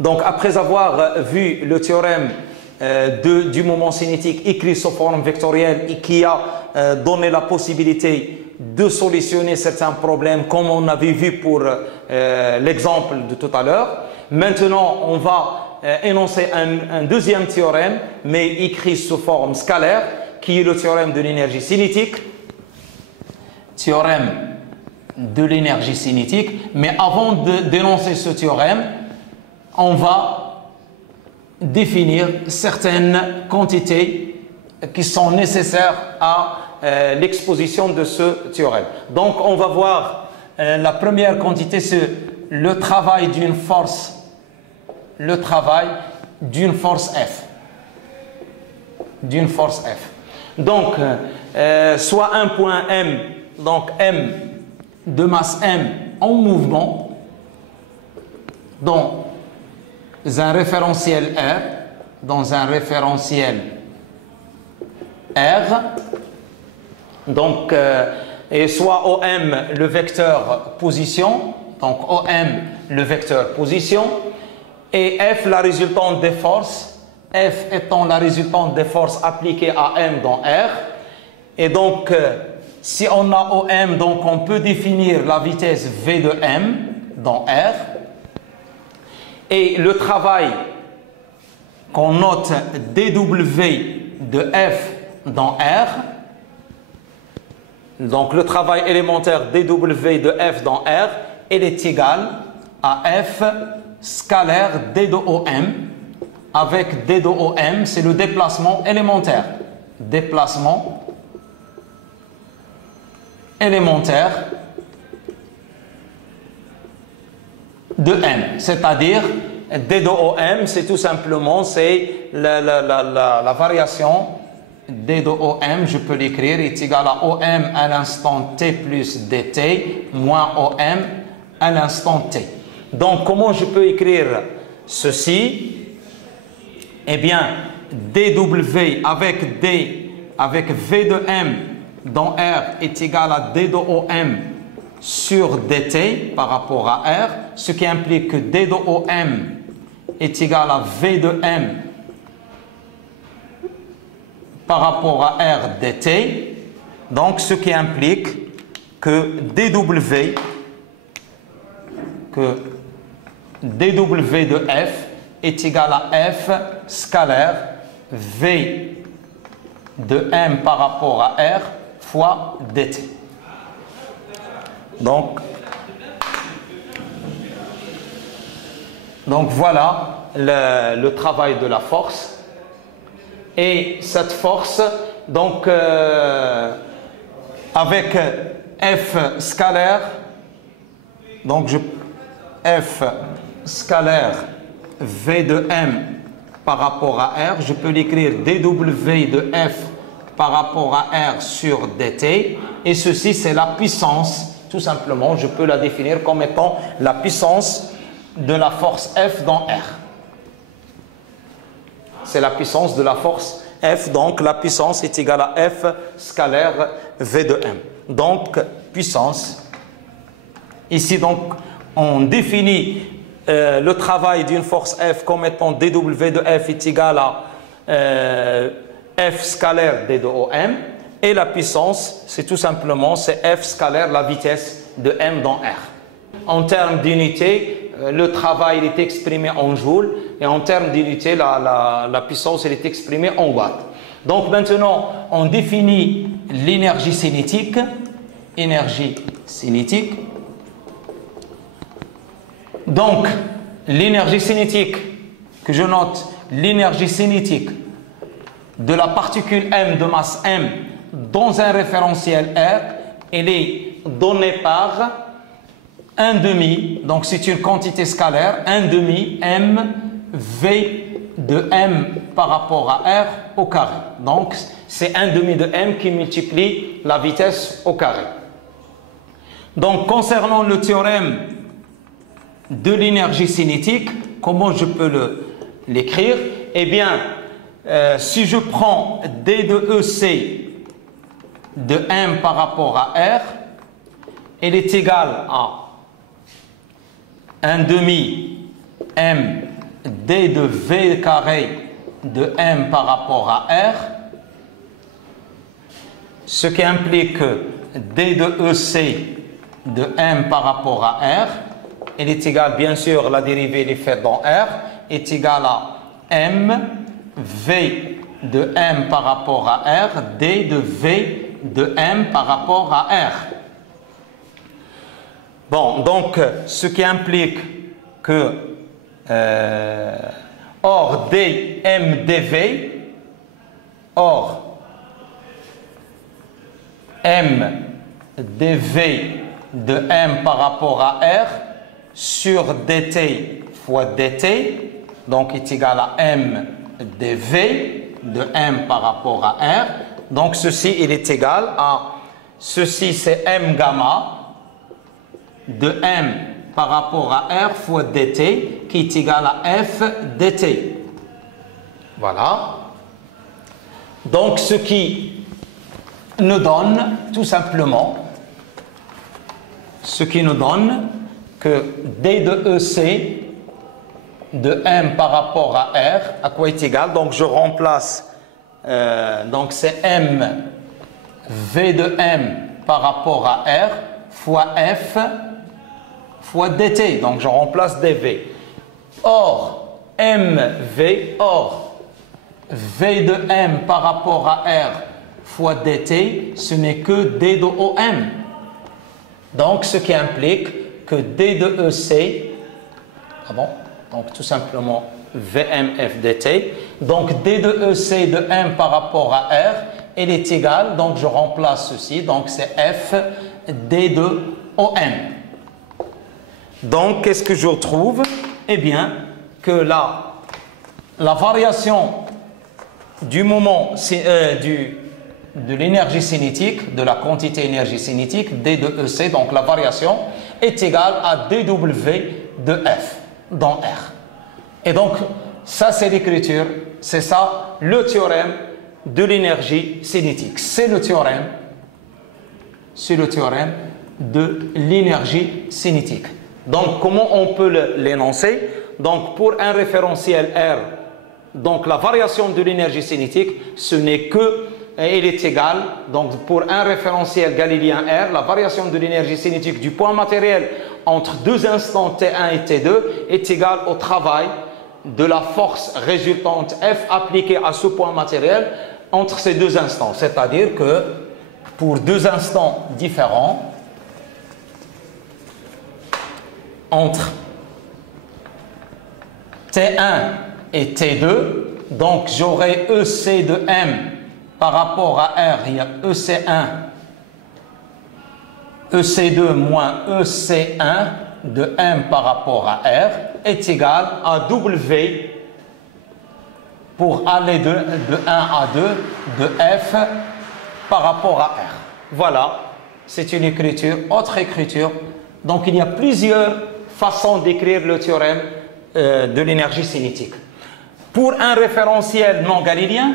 Donc, après avoir vu le théorème du moment cinétique écrit sous forme vectorielle et qui a donné la possibilité de solutionner certains problèmes comme on avait vu pour l'exemple de tout à l'heure. Maintenant, on va énoncer un deuxième théorème, mais écrit sous forme scalaire, qui est le théorème de l'énergie cinétique. Théorème de l'énergie cinétique. Mais avant d'énoncer ce théorème, on va définir certaines quantités qui sont nécessaires à l'exposition de ce théorème. Donc, on va voir la première quantité, c'est le travail d'une force, F. D'une force F. Donc, soit un point M, donc M de masse M en mouvement, dans un référentiel R, donc, et soit OM le vecteur position, donc OM le vecteur position, et F la résultante des forces, F étant la résultante des forces appliquées à M dans R. Et donc, si on a OM, donc on peut définir la vitesse V de M dans R. Et le travail qu'on note dW de F dans R, donc le travail élémentaire dW de F dans R, il est égal à F scalaire d de OM, avec d de OM, c'est le déplacement élémentaire. Déplacement élémentaire de M, c'est-à-dire d de OM, c'est tout simplement la variation d de OM, je peux l'écrire, est égal à OM à l'instant t plus dt moins OM à l'instant t. Donc, comment je peux écrire ceci? Eh bien, dW avec V de M dans R est égal à d de OM sur dt par rapport à R, ce qui implique que d de OM est égal à V de M par rapport à R dt, donc ce qui implique que dW de F est égal à F scalaire V de M par rapport à R fois dt. Donc voilà le travail de la force. Et cette force, donc avec F scalaire, donc F scalaire V de M par rapport à R, je peux l'écrire dW de F par rapport à R sur dt, et ceci c'est la puissance, tout simplement, je peux la définir comme étant la puissance de la force F dans R. C'est la puissance de la force F, donc la puissance est égale à F scalaire V de M. Donc, puissance. Ici, donc, on définit le travail d'une force F comme étant dW de F est égal à F scalaire d de OM. Et la puissance, c'est tout simplement, c'est F scalaire la vitesse de M dans R. En termes d'unité, le travail il est exprimé en joules, et en termes d'unité, la puissance elle est exprimée en watts. Donc maintenant, on définit l'énergie cinétique. Énergie cinétique. Donc, l'énergie cinétique, que je note, l'énergie cinétique de la particule M de masse M dans un référentiel R, elle est donnée par 1/2, donc c'est une quantité scalaire, 1/2 M V de M par rapport à R au carré. Donc, c'est 1/2 de M qui multiplie la vitesse au carré. Donc, concernant le théorème de l'énergie cinétique, comment je peux l'écrire? Eh bien, si je prends D de EC de M par rapport à R, elle est égale à 1/2 M D de V carré de M par rapport à R, ce qui implique que D de EC de M par rapport à R, il est égal, bien sûr, la dérivée est faite dans R, est égal à M V de M par rapport à R, D de V de M par rapport à R. Bon, donc, ce qui implique que or D M dV, or M dV de M par rapport à R sur dt fois dt, donc est égal à M dV de M par rapport à R. Donc ceci, il est égal à, ceci c'est M gamma de M par rapport à R fois dt qui est égal à F dt. Voilà. Donc ce qui nous donne tout simplement, ce qui nous donne que D de EC de M par rapport à R, à quoi est égal? Donc je remplace, donc c'est M V de M par rapport à R fois F fois dt, donc je remplace dV. Or MV, or V de M par rapport à R fois dt, ce n'est que D de OM. Donc ce qui implique que D de EC, donc tout simplement VMF dt, donc D de EC de M par rapport à R, elle est égale, donc je remplace ceci, donc c'est F D de OM. Donc qu'est-ce que je trouve? Eh bien que la variation du moment de l'énergie cinétique, de la quantité énergie cinétique, D de EC, donc la variation, est égale à dW de F dans R. Et donc, ça c'est l'écriture, c'est ça le théorème de l'énergie cinétique. C'est le théorème de l'énergie cinétique. Donc, comment on peut l'énoncer? Donc, pour un référentiel R, donc la variation de l'énergie cinétique, ce n'est que, elle est égale, donc pour un référentiel galiléen R, la variation de l'énergie cinétique du point matériel entre deux instants T1 et T2 est égale au travail de la force résultante F appliquée à ce point matériel entre ces deux instants. C'est-à-dire que pour deux instants différents, entre T1 et T2, donc j'aurai EC de M par rapport à R, il y a EC1, EC2 moins EC1 de M par rapport à R est égal à W pour aller de 1 à 2 de F par rapport à R. Voilà, c'est une écriture, autre écriture. Donc il y a plusieurs façons d'écrire le théorème de l'énergie cinétique. Pour un référentiel non galiléen,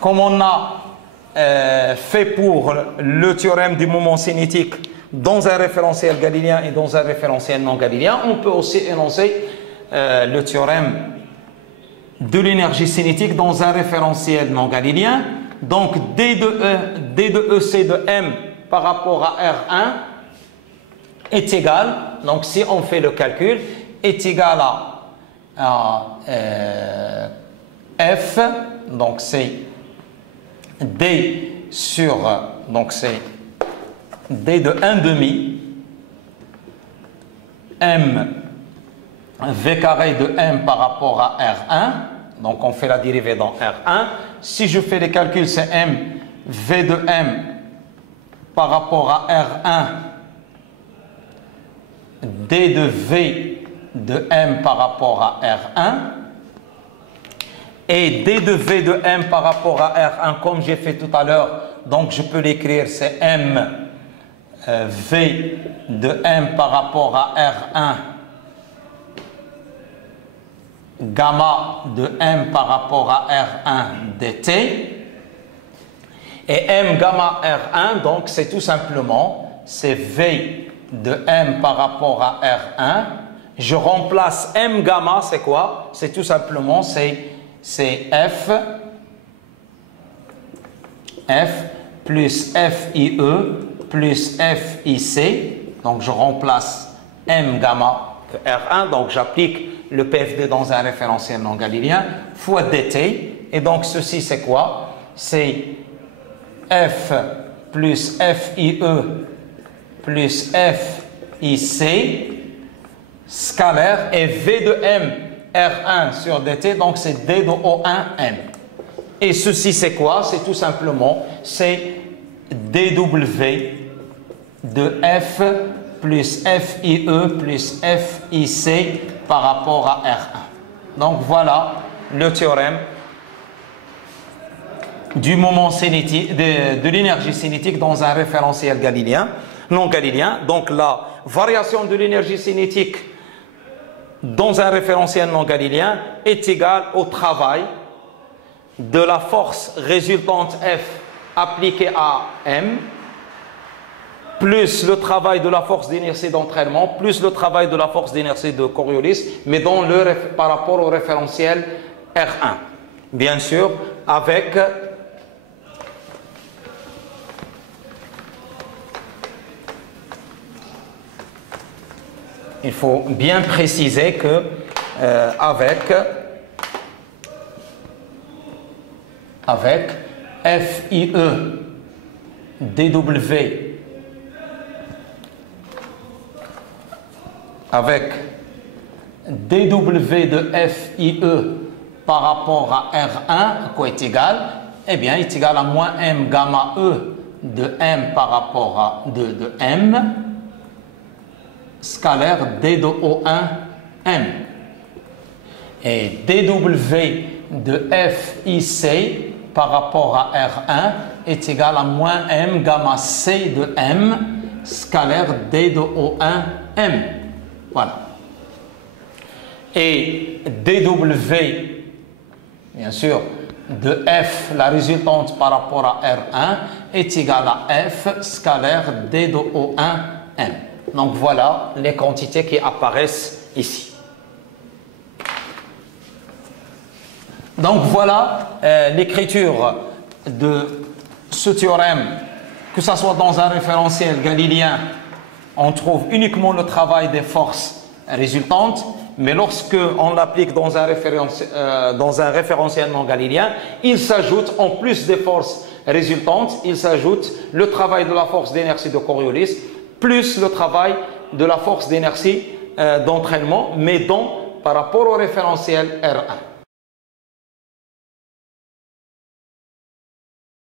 comme on a fait pour le théorème du moment cinétique dans un référentiel galiléen et dans un référentiel non galiléen, on peut aussi énoncer le théorème de l'énergie cinétique dans un référentiel non galiléen. Donc D de EC de M par rapport à R1 est égal, donc si on fait le calcul, est égal à F, donc c'est D sur, donc c'est D de 1 demi, M V carré de M par rapport à R1, donc on fait la dérivée dans R1. Si je fais les calculs, c'est M V de M par rapport à R1, D de V de M par rapport à R1, et D de V de M par rapport à R1, comme j'ai fait tout à l'heure, donc je peux l'écrire, c'est M V de M par rapport à R1, gamma de M par rapport à R1 dt. Et M gamma R1, donc c'est tout simplement, c'est V de M par rapport à R1. je remplace M gamma, c'est quoi? C'est tout simplement, c'est F plus FIE plus FIC. Donc, je remplace M gamma R1. Donc, j'applique le PFD dans un référentiel non galiléen fois dt. Et donc, ceci, c'est quoi? C'est F plus FIE plus FIC scalaire et V de M R1 sur dt. Donc, c'est D de O1M. Et ceci, c'est quoi? C'est tout simplement, c'est dW de F plus FIE plus FIC par rapport à R1. Donc, voilà le théorème du moment cinétique, de l'énergie cinétique dans un référentiel galiléen, non galiléen. Donc, la variation de l'énergie cinétique dans un référentiel non galiléen est égale au travail de la force résultante F appliquée à M, plus le travail de la force d'inertie d'entraînement, plus le travail de la force d'inertie de Coriolis, mais par rapport au référentiel R1. Bien sûr, avec il faut bien préciser que avec FIE DW avec dW de FIE par rapport à R1, quoi est égal? Eh bien, est égal à moins M gamma E de M par rapport à de M scalaire D de O1M. Et dW de FIC par rapport à R1 est égal à moins M gamma C de M scalaire D de O1M. Voilà. Et dW, bien sûr, de F, la résultante par rapport à R1, est égale à F scalaire D de O1M. Donc voilà les quantités qui apparaissent ici. Donc voilà l'écriture de ce théorème, que ce soit dans un référentiel galiléen, on trouve uniquement le travail des forces résultantes, mais lorsque on l'applique dans un référentiel non galiléen, il s'ajoute, en plus des forces résultantes, il s'ajoute le travail de la force d'inertie de Coriolis, plus le travail de la force d'inertie d'entraînement, mais par rapport au référentiel R1.